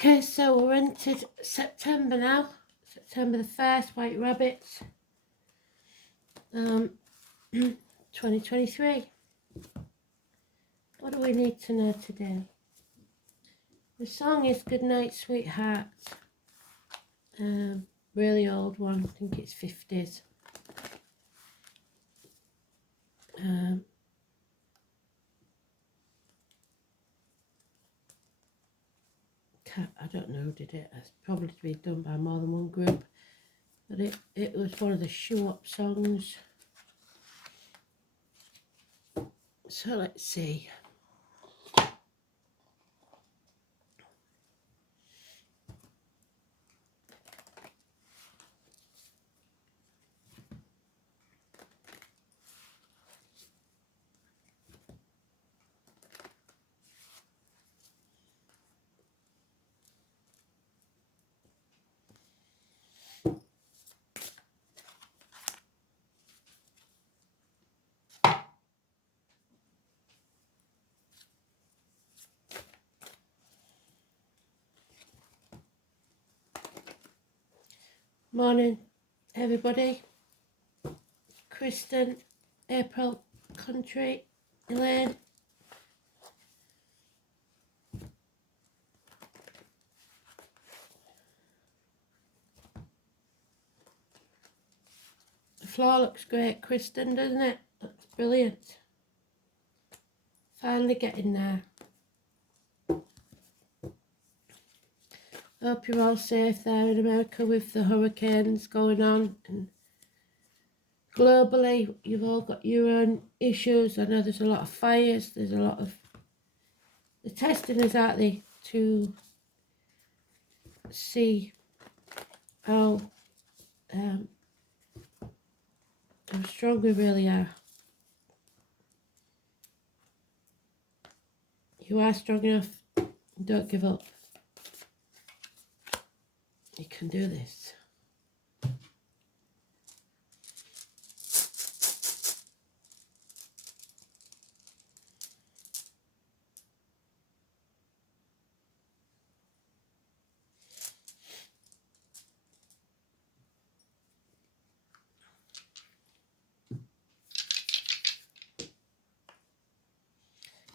Okay, so we're into September now. September the 1st, White Rabbits. 2023. What do we need to know today? The song is Goodnight Sweetheart. Really old one, I think it's 50s. I don't know who did it. It's probably been done by more than one group. But it was one of the show-up songs. So let's see. Morning, everybody. Kristen, April, Country, Elaine. The floor looks great, Kristen, doesn't it? Looks brilliant. Finally getting there. Hope you're all safe there in America with the hurricanes going on, and globally you've all got your own issues. I know there's a lot of fires, there's a lot of, the testing is out there to see how strong we really are. You are strong enough, don't give up. You can do this.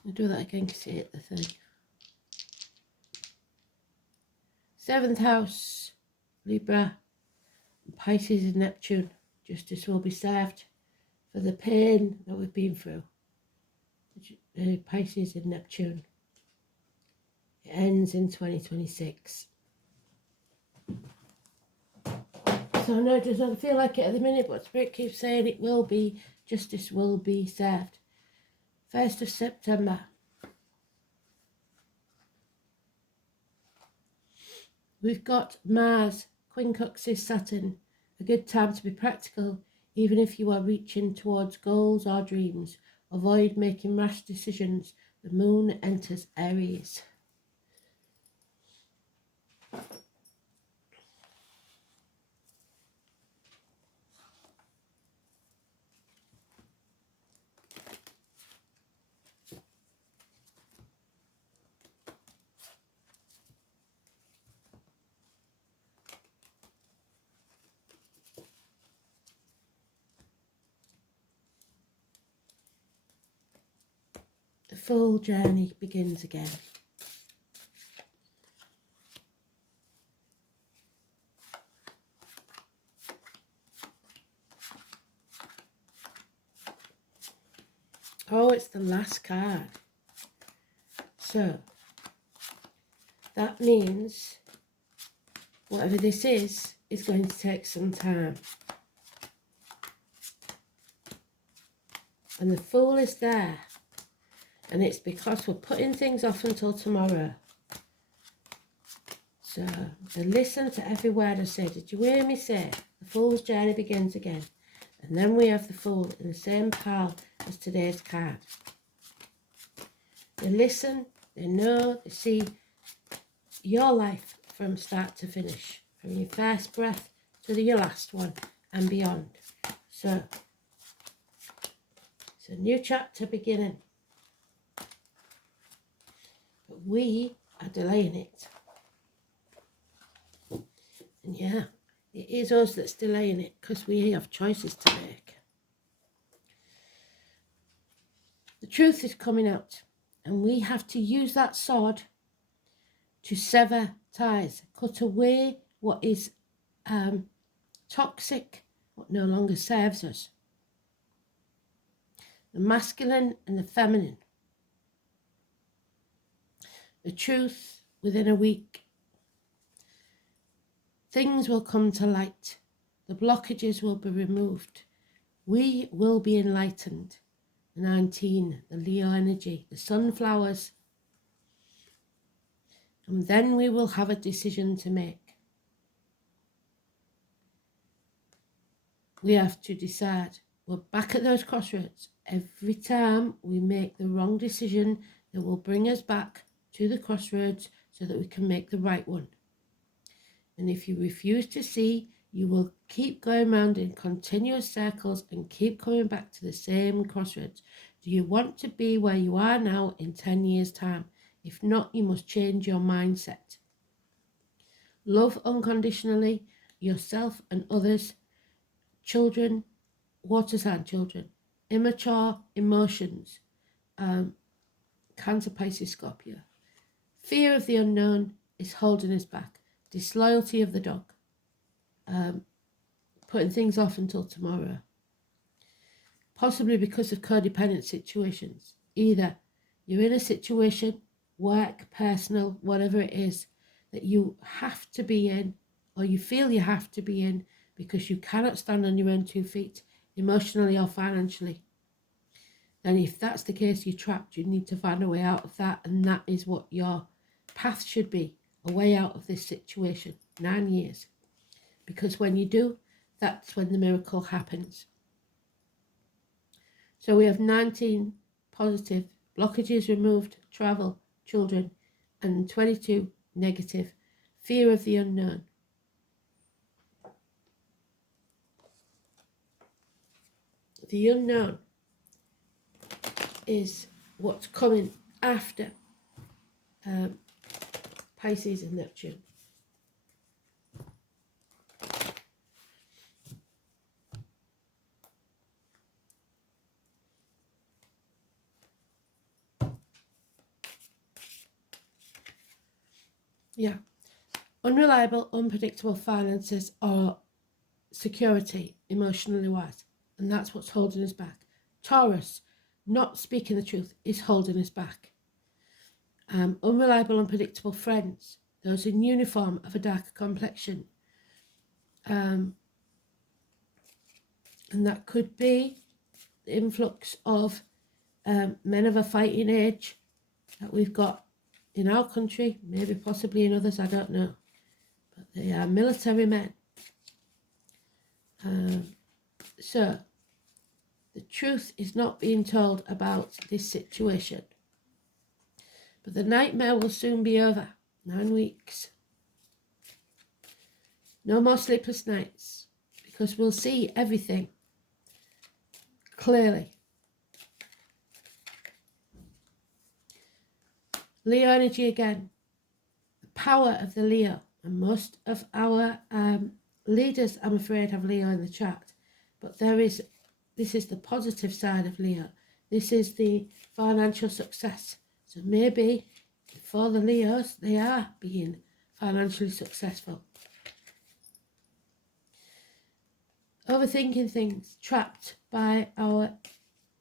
I'll do that again because it hit the thing. 7th house, Libra, Pisces and Neptune. Justice will be served for the pain that we've been through. Pisces and Neptune. It ends in 2026. So I know it doesn't feel like it at the minute, but Spirit keeps saying it will be. Justice will be served. 1st of September. We've got Mars, quincunxes Saturn. A good time to be practical, even if you are reaching towards goals or dreams. Avoid making rash decisions. The moon enters Aries. The full journey begins again. Oh, it's the last card. So, that means whatever this is going to take some time. And the Fool is there. And it's because we're putting things off until tomorrow. So listen to every word I say. Did you hear me say? The Fool's journey begins again. And then we have the Fool in the same pile as today's card. They listen, they know, they see your life from start to finish. From your first breath to your last one and beyond. So it's a new chapter beginning. But we are delaying it. And yeah, it is us that's delaying it because we have choices to make. The truth is coming out, and we have to use that sword to sever ties, cut away what is toxic, what no longer serves us. The masculine and the feminine. The truth within a week. Things will come to light. The blockages will be removed. We will be enlightened. The 19, the Leo energy, the sunflowers. And then we will have a decision to make. We have to decide. We're back at those crossroads. Every time we make the wrong decision, that will bring us back to the crossroads so that we can make the right one. And if you refuse to see, you will keep going round in continuous circles and keep coming back to the same crossroads. Do you want to be where you are now in 10 years' time? If not, you must change your mindset. Love unconditionally, yourself and others, children, water sign children, immature emotions, Cancer, Pisces, Scorpio. Fear of the unknown is holding us back. Disloyalty of the dog, putting things off until tomorrow. Possibly because of codependent situations. Either you're in a situation, work, personal, whatever it is, that you have to be in, or you feel you have to be in because you cannot stand on your own 2 feet, emotionally or financially. Then if that's the case, you're trapped. You need to find a way out of that, and that is what your path should be, a way out of this situation. 9 years. Because when you do, that's when the miracle happens. So we have 19 positive, blockages removed, travel, children, and 22 negative, fear of the unknown. The unknown is what's coming after Pisces and Neptune. Yeah. Unreliable, unpredictable finances or security, emotionally wise. And that's what's holding us back. Taurus, not speaking the truth, is holding us back. Unreliable, unpredictable friends, those in uniform of a darker complexion. And that could be the influx of men of a fighting age that we've got in our country, maybe possibly in others, I don't know. But they are military men. So, the truth is not being told about this situation. But the nightmare will soon be over. 9 weeks. No more sleepless nights, because we'll see everything clearly. Leo energy again. The power of the Leo. And most of our leaders, I'm afraid, have Leo in the chart. But this is the positive side of Leo. This is the financial success. So maybe for the Leos, they are being financially successful. Overthinking things, trapped by our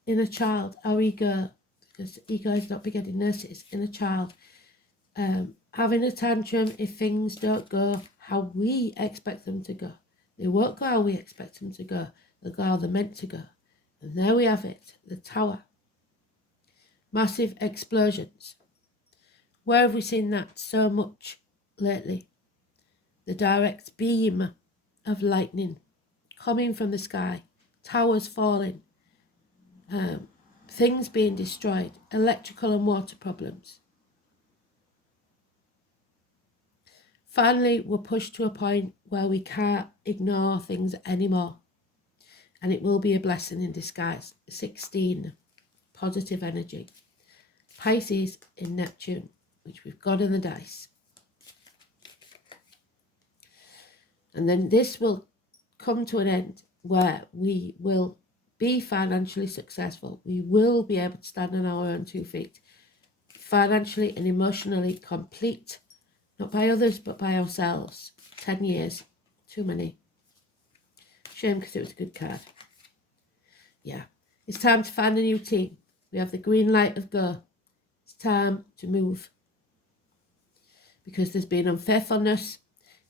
inner child, our ego, because ego is not begetting nurses, inner child. Having a tantrum if things don't go how we expect them to go. They won't go how we expect them to go. They'll go how they're meant to go. And there we have it, the tower. Massive explosions. Where have we seen that so much lately? The direct beam of lightning coming from the sky, towers falling, things being destroyed, electrical and water problems. Finally, we're pushed to a point where we can't ignore things anymore. And it will be a blessing in disguise. 16, positive energy. Pisces in Neptune, which we've got in the dice. And then this will come to an end where we will be financially successful. We will be able to stand on our own 2 feet, financially and emotionally complete, not by others, but by ourselves. 10 years, too many. Shame, because it was a good card. Yeah, it's time to find a new team. We have the green light of go. It's time to move. Because there's been unfaithfulness,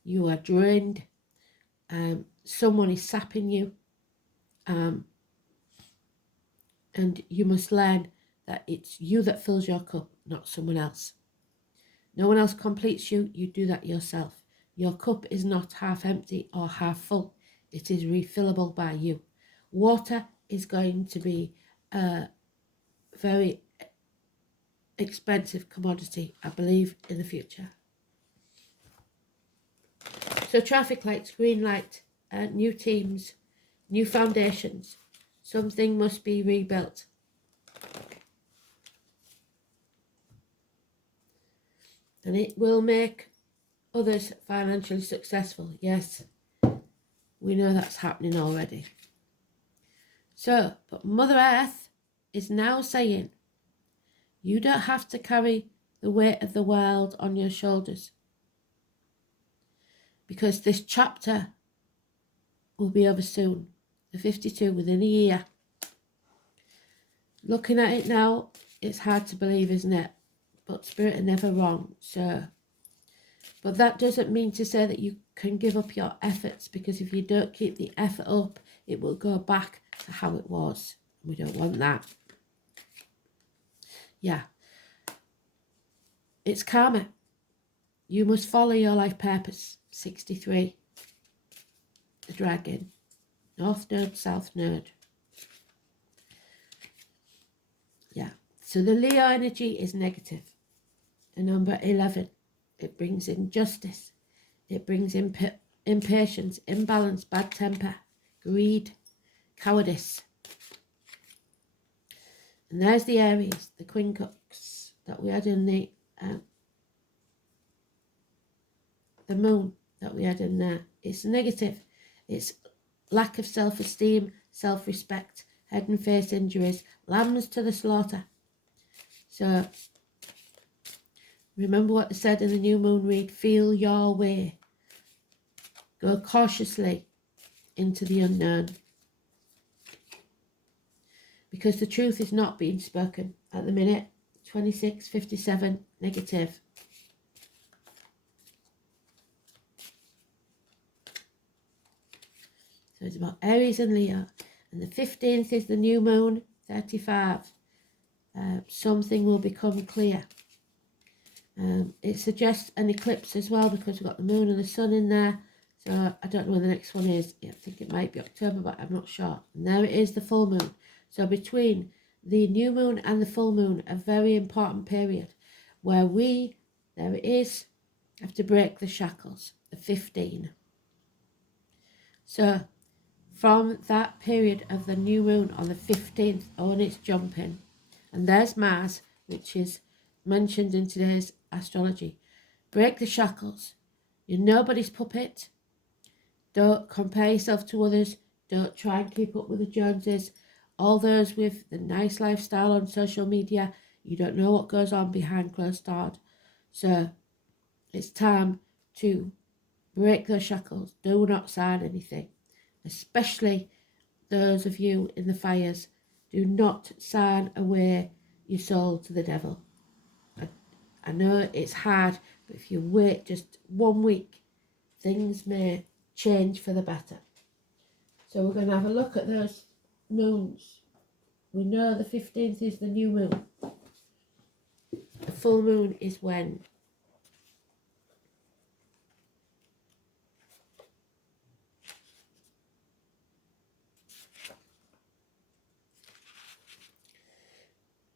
you are drained, someone is sapping you, and you must learn that it's you that fills your cup, not someone else. No one else completes you, you do that yourself. Your cup is not half empty or half full. It is refillable by you. Water is going to be a very expensive commodity, I believe, in the future. So traffic lights, green light, new teams, new foundations. Something must be rebuilt. And it will make others financially successful. Yes, we know that's happening already. So, but Mother Earth is now saying, you don't have to carry the weight of the world on your shoulders. Because this chapter will be over soon. The 52 within a year. Looking at it now, it's hard to believe, isn't it? But Spirit are never wrong. So, but that doesn't mean to say that you can give up your efforts, because if you don't keep the effort up, it will go back to how it was. We don't want that. Yeah. It's karma. You must follow your life purpose. 63. The dragon. North node, south node. Yeah. So the Leo energy is negative. The number 11. It brings injustice. It brings impatience, imbalance, bad temper, greed, cowardice. And there's the Aries, the Queen Cups that we had in the moon that we had in there. It's negative. It's lack of self-esteem, self-respect, head and face injuries, lambs to the slaughter. So remember what they said in the new moon read, feel your way. Go cautiously into the unknown. Because the truth is not being spoken at the minute. 26:57, negative. So it's about Aries and Leo. And the 15th is the new moon, 35. Something will become clear. It suggests an eclipse as well, because we've got the moon and the sun in there. So I don't know when the next one is. I think it might be October, but I'm not sure. And there it is, the full moon. So between the new moon and the full moon, a very important period where we, there it is, have to break the shackles, the 15. So from that period of the new moon on the 15th, and it's jumping. And there's Mars, which is mentioned in today's astrology. Break the shackles. You're nobody's puppet. Don't compare yourself to others. Don't try and keep up with the Joneses. All those with the nice lifestyle on social media, you don't know what goes on behind closed doors. So it's time to break those shackles. Do not sign anything. Especially those of you in the fires. Do not sign away your soul to the devil. I know it's hard, but if you wait just 1 week, things may change for the better. So we're going to have a look at those moons. We know the 15th is the new moon. The full moon is when?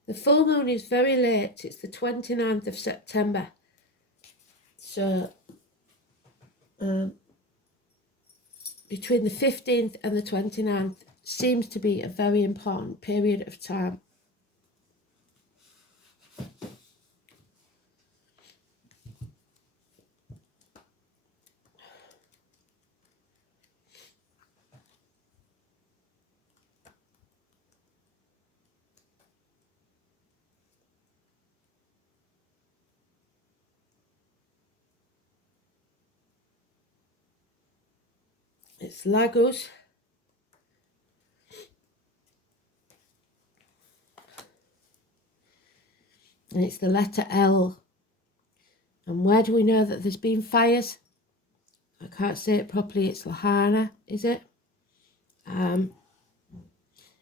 The full moon is very late. It's the 29th of September. So between the 15th and the 29th seems to be a very important period of time. It's Lagos. And it's the letter L. And where do we know that there's been fires? I can't say it properly. It's Lahana, is it?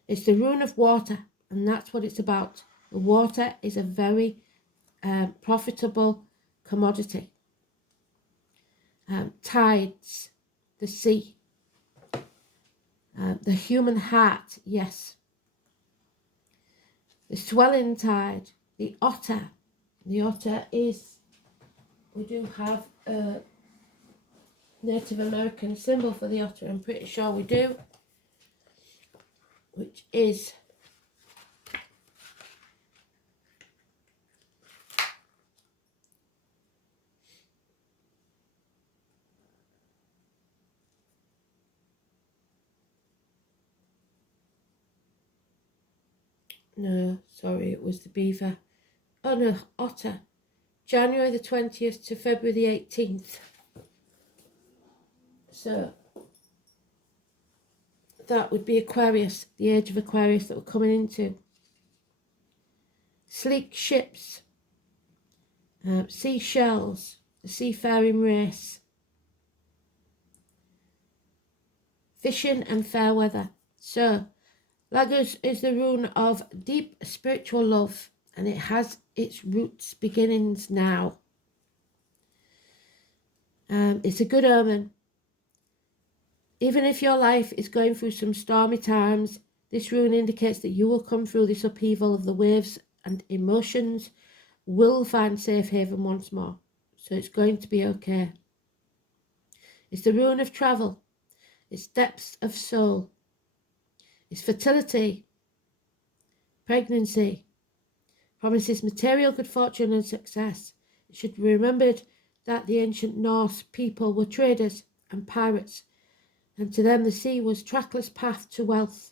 It's the rune of water, and that's what it's about. The water is a very profitable commodity. Tides, the sea, the human heart, yes. The swelling tide, the otter. The otter is, we do have a Native American symbol for the otter, I'm pretty sure we do, which is no, sorry, it was the beaver. Oh no, otter. January the 20th to February the 18th. So that would be Aquarius, the age of Aquarius that we're coming into. Sleek ships, seashells, the seafaring race, fishing and fair weather. So Lagos is the rune of deep spiritual love, and it has its roots beginnings now. It's a good omen. Even if your life is going through some stormy times, this rune indicates that you will come through this upheaval of the waves, and emotions will find safe haven once more. So it's going to be okay. It's the rune of travel. It's depths of soul. It's fertility, pregnancy. Promises material good fortune and success. It should be remembered that the ancient Norse people were traders and pirates, and to them the sea was trackless path to wealth.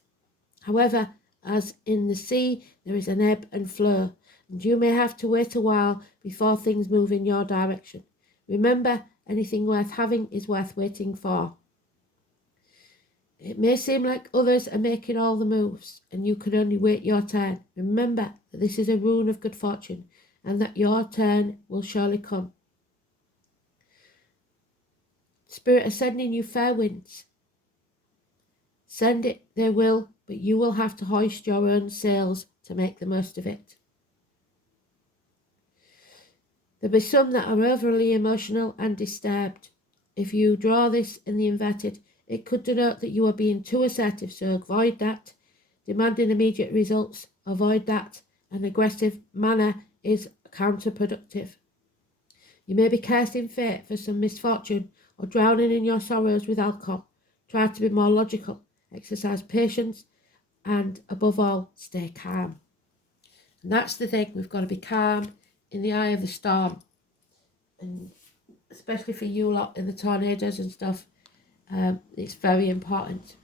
However, as in the sea, there is an ebb and flow, and you may have to wait a while before things move in your direction. Remember, anything worth having is worth waiting for. It may seem like others are making all the moves, and you can only wait your turn. Remember that this is a rune of good fortune, and that your turn will surely come. Spirit are sending you fair winds. Send it, they will, but you will have to hoist your own sails to make the most of it. There'll be some that are overly emotional and disturbed. If you draw this in the inverted, it could denote that you are being too assertive, so avoid that. Demanding immediate results, avoid that. An aggressive manner is counterproductive. You may be cursed in fate for some misfortune or drowning in your sorrows with alcohol. Try to be more logical, exercise patience, and above all, stay calm. And that's the thing, we've got to be calm in the eye of the storm. And especially for you lot in the tornadoes and stuff, it's very important.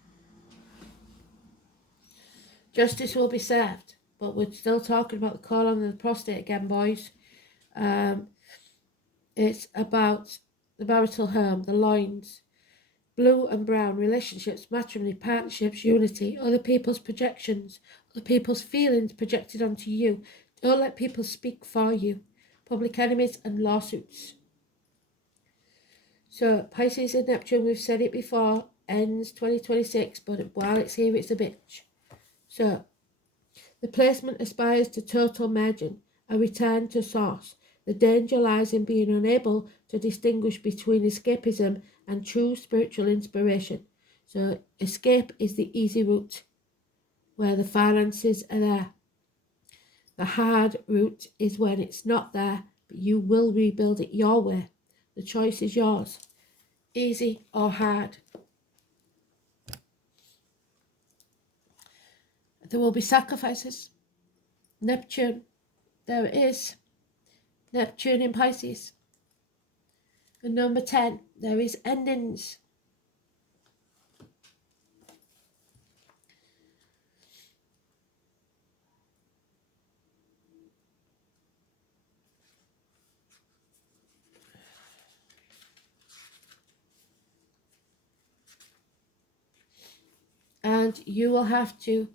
Justice will be served, but we're still talking about the colon and the prostate again, boys. It's about the marital home, the loins, blue and brown, relationships, matrimony, partnerships, unity, other people's projections, other people's feelings projected onto you. Don't let people speak for you. Public enemies and lawsuits. So Pisces and Neptune, we've said it before, ends 2026, but while it's here, it's a bitch. So the placement aspires to total merging, a return to source. The danger lies in being unable to distinguish between escapism and true spiritual inspiration. So escape is the easy route, where the finances are there. The hard route is when it's not there, but you will rebuild it your way. The choice is yours, easy or hard. There will be sacrifices. Neptune, there it is. Neptune in Pisces. And number 10, there is endings. and you will have to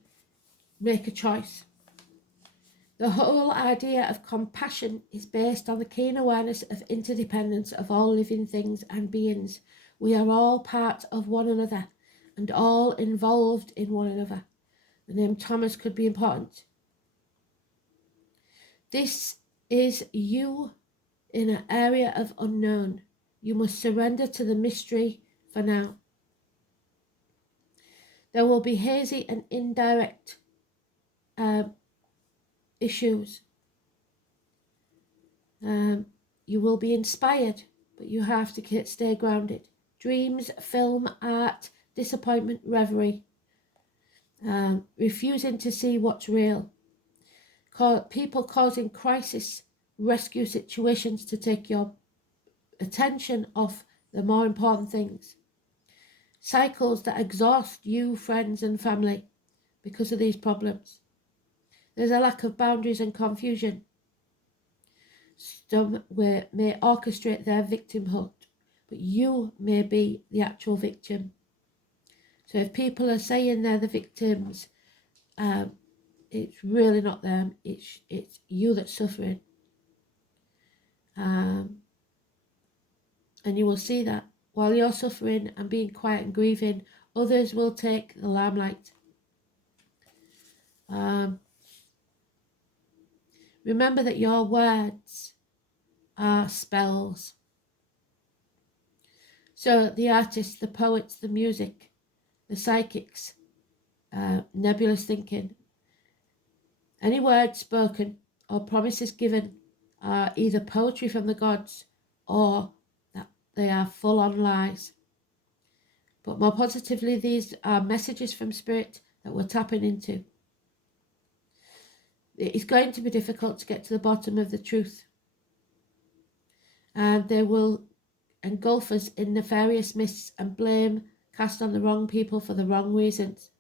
make a choice. The whole idea of compassion is based on the keen awareness of interdependence of all living things and beings. We are all part of one another and all involved in one another. The name Thomas could be important. This is you in an area of unknown. You must surrender to the mystery for now. There will be hazy and indirect issues. You will be inspired, but you have to stay grounded. Dreams, film, art, disappointment, reverie. Refusing to see what's real. People causing crisis, rescue situations to take your attention off the more important things. Cycles that exhaust you, friends and family because of these problems. There's a lack of boundaries and confusion. Some may orchestrate their victimhood, but you may be the actual victim. So if people are saying they're the victims, it's really not them. It's you that's suffering. And you will see that while you're suffering and being quiet and grieving, others will take the limelight. Remember that your words are spells. So the artists, the poets, the music, the psychics, nebulous thinking, any words spoken or promises given are either poetry from the gods or that they are full-on lies. But more positively, these are messages from Spirit that we're tapping into. It is going to be difficult to get to the bottom of the truth. And they will engulf us in nefarious mists and blame cast on the wrong people for the wrong reasons.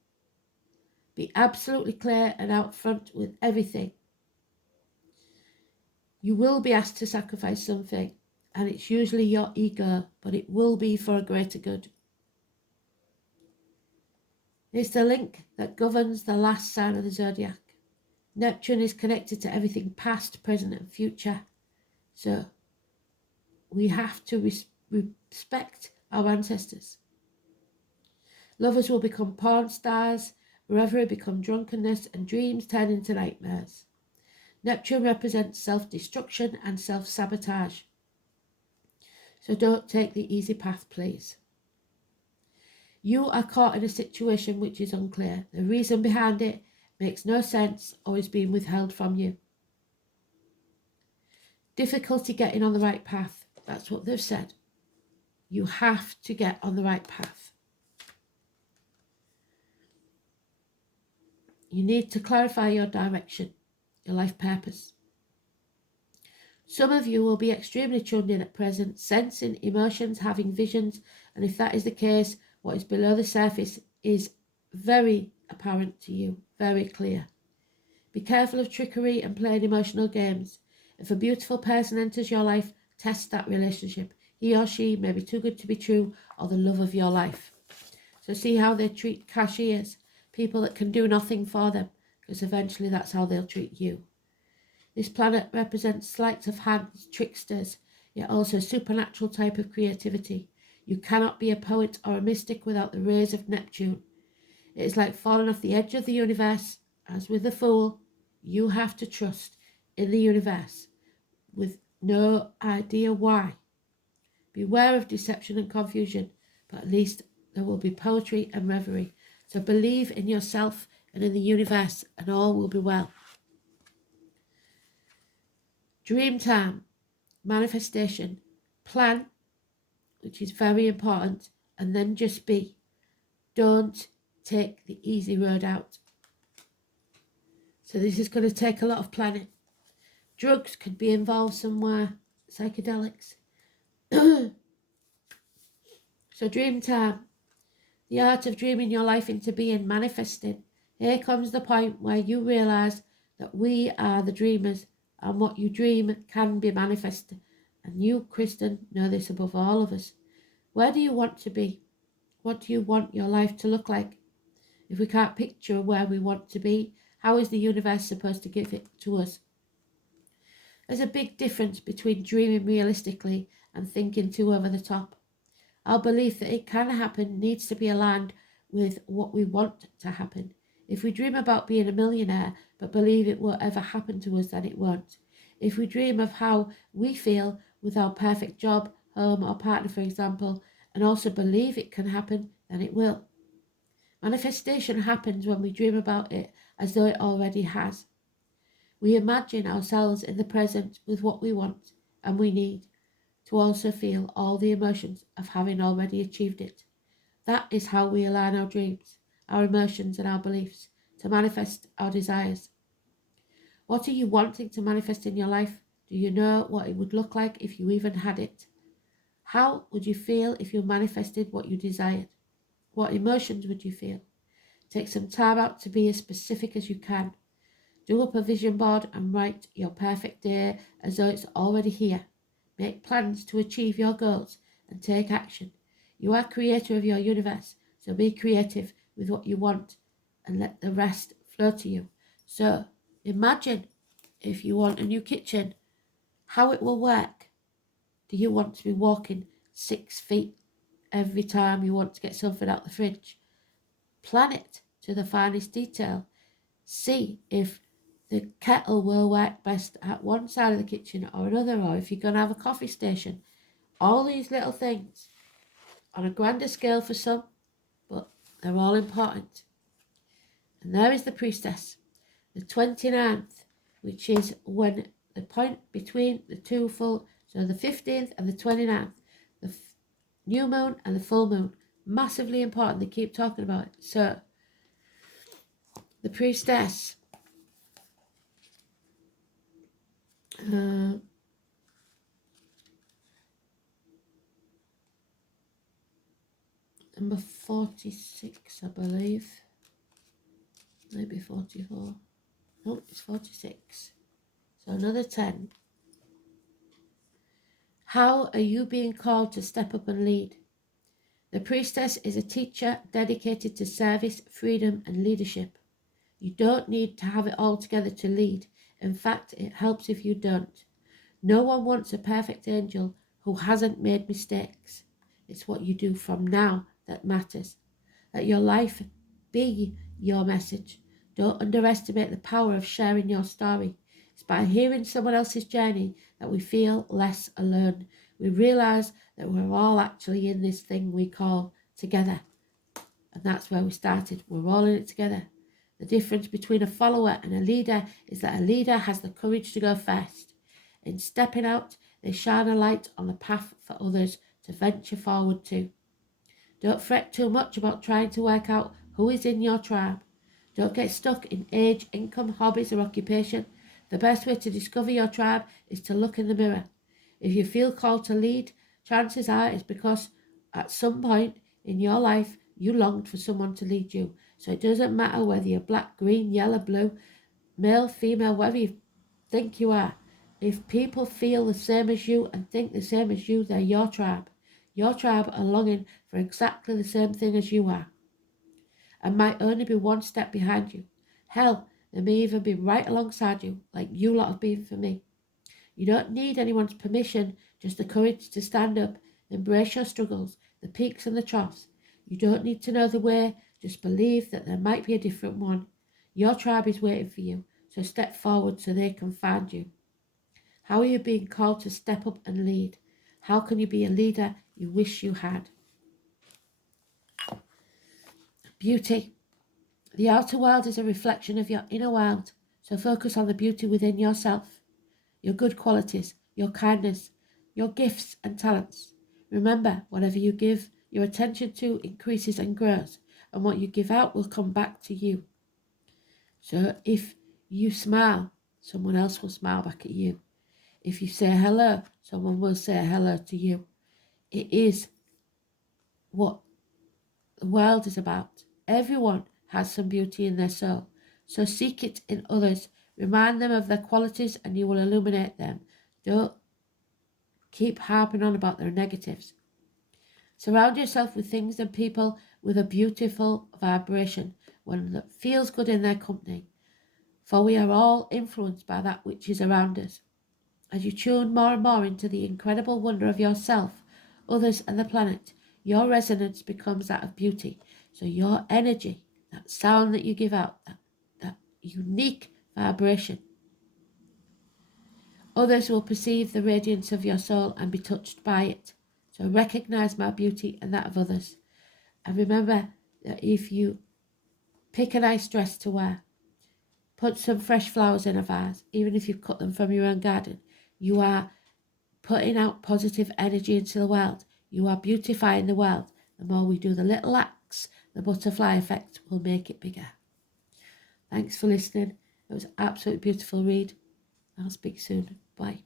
Be absolutely clear and out front with everything. You will be asked to sacrifice something, and it's usually your ego, but it will be for a greater good. It's the link that governs the last sign of the zodiac. Neptune is connected to everything past, present and future. So we have to respect our ancestors. Lovers will become porn stars, reverie become drunkenness, and dreams turn into nightmares. Neptune represents self-destruction and self-sabotage. So don't take the easy path, please. You are caught in a situation which is unclear. The reason behind it makes no sense or is being withheld from you. Difficulty getting on the right path. That's what they've said. You have to get on the right path. You need to clarify your direction, your life purpose. Some of you will be extremely tuned in at present, sensing emotions, having visions, and if that is the case, what is below the surface is very apparent to you, very clear. Be careful of trickery and playing emotional games. If a beautiful person enters your life, test that relationship. He or she may be too good to be true or the love of your life. So see how they treat cashiers, people that can do nothing for them, because eventually that's how they'll treat you. This planet represents sleight of hand, tricksters, yet also a supernatural type of creativity. You cannot be a poet or a mystic without the rays of Neptune. It is like falling off the edge of the universe. As with the fool, you have to trust in the universe with no idea why. Beware of deception and confusion, but at least there will be poetry and reverie. So believe in yourself and in the universe, and all will be well. Dream time, manifestation, plan, which is very important, and then just be. Don't take the easy road out. So this is going to take a lot of planning. Drugs could be involved somewhere, psychedelics. So dream time, the art of dreaming your life into being, manifesting. Here comes the point where you realise that we are the dreamers, and what you dream can be manifested. And you, Kristen, know this above all of us. Where do you want to be? What do you want your life to look like? If we can't picture where we want to be, how is the universe supposed to give it to us? There's a big difference between dreaming realistically and thinking too over the top. Our belief that it can happen needs to be aligned with what we want to happen. If we dream about being a millionaire but believe it will ever happen to us, then it won't. If we dream of how we feel with our perfect job, home, or partner, for example, and also believe it can happen, then it will. Manifestation happens when we dream about it as though it already has. We imagine ourselves in the present with what we want and we need to also feel all the emotions of having already achieved it. That is how we align our dreams, our emotions, and our beliefs to manifest our desires. What are you wanting to manifest in your life? Do you know what it would look like if you even had it? How would you feel if you manifested what you desired? What emotions would you feel? Take some time out to be as specific as you can. Do up a vision board and write your perfect day as though it's already here. Make plans to achieve your goals and take action. You are creator of your universe, so be creative with what you want and let the rest flow to you. So imagine if you want a new kitchen, how it will work. Do you want to be walking 6 feet every time you want to get something out the fridge? Plan it to the finest detail. See if the kettle will work best at one side of the kitchen or another, or if you're going to have a coffee station. All these little things on a grander scale for some, but they're all important. And there is the priestess, the 29th, which is when the point between the two full, so the 15th and the 29th, the new moon and the full moon, massively important. They keep talking about it. So the priestess, number 46, I believe. Maybe 44. No, it's 46. So another 10. How are you being called to step up and lead? The priestess is a teacher dedicated to service, freedom, and leadership. You don't need to have it all together to lead. In fact, it helps if you don't. No one wants a perfect angel who hasn't made mistakes. It's what you do from now that matters. Let your life be your message. Don't underestimate the power of sharing your story. It's by hearing someone else's journey that we feel less alone. We realise that we're all actually in this thing we call together. And that's where we started. We're all in it together. The difference between a follower and a leader is that a leader has the courage to go first. In stepping out, they shine a light on the path for others to venture forward to. Don't fret too much about trying to work out who is in your tribe. Don't get stuck in age, income, hobbies, or occupation. The best way to discover your tribe is to look in the mirror. If you feel called to lead, chances are it's because at some point in your life you longed for someone to lead you. So it doesn't matter whether you're black, green, yellow, blue, male, female, whatever you think you are. If people feel the same as you and think the same as you, they're your tribe. Your tribe are longing for exactly the same thing as you are, and might only be one step behind you. Hell, they may even be right alongside you, like you lot have been for me. You don't need anyone's permission, just the courage to stand up, embrace your struggles, the peaks and the troughs. You don't need to know the way, just believe that there might be a different one. Your tribe is waiting for you, so step forward so they can find you. How are you being called to step up and lead? How can you be a leader you wish you had? Beauty. The outer world is a reflection of your inner world, so focus on the beauty within yourself, your good qualities, your kindness, your gifts and talents. Remember, whatever you give your attention to increases and grows, and what you give out will come back to you. So if you smile, someone else will smile back at you. If you say hello, someone will say hello to you. It is what the world is about. Everyone has some beauty in their soul, so seek it in others. Remind them of their qualities and you will illuminate them. Don't keep harping on about their negatives. Surround yourself with things and people with a beautiful vibration. one that feels good in their company, for we are all influenced by that which is around us. As you tune more and more into the incredible wonder of yourself, others, and the planet, your resonance becomes that of beauty. So your energy, that sound that you give out, that unique vibration, others will perceive the radiance of your soul and be touched by it. So recognize my beauty and that of others. And remember that if you pick a nice dress to wear, put some fresh flowers in a vase, even if you've cut them from your own garden, you are putting out positive energy into the world. You are beautifying the world. The more we do the little acts, the butterfly effect will make it bigger. Thanks for listening. It was an absolutely beautiful read. I'll speak soon. Bye.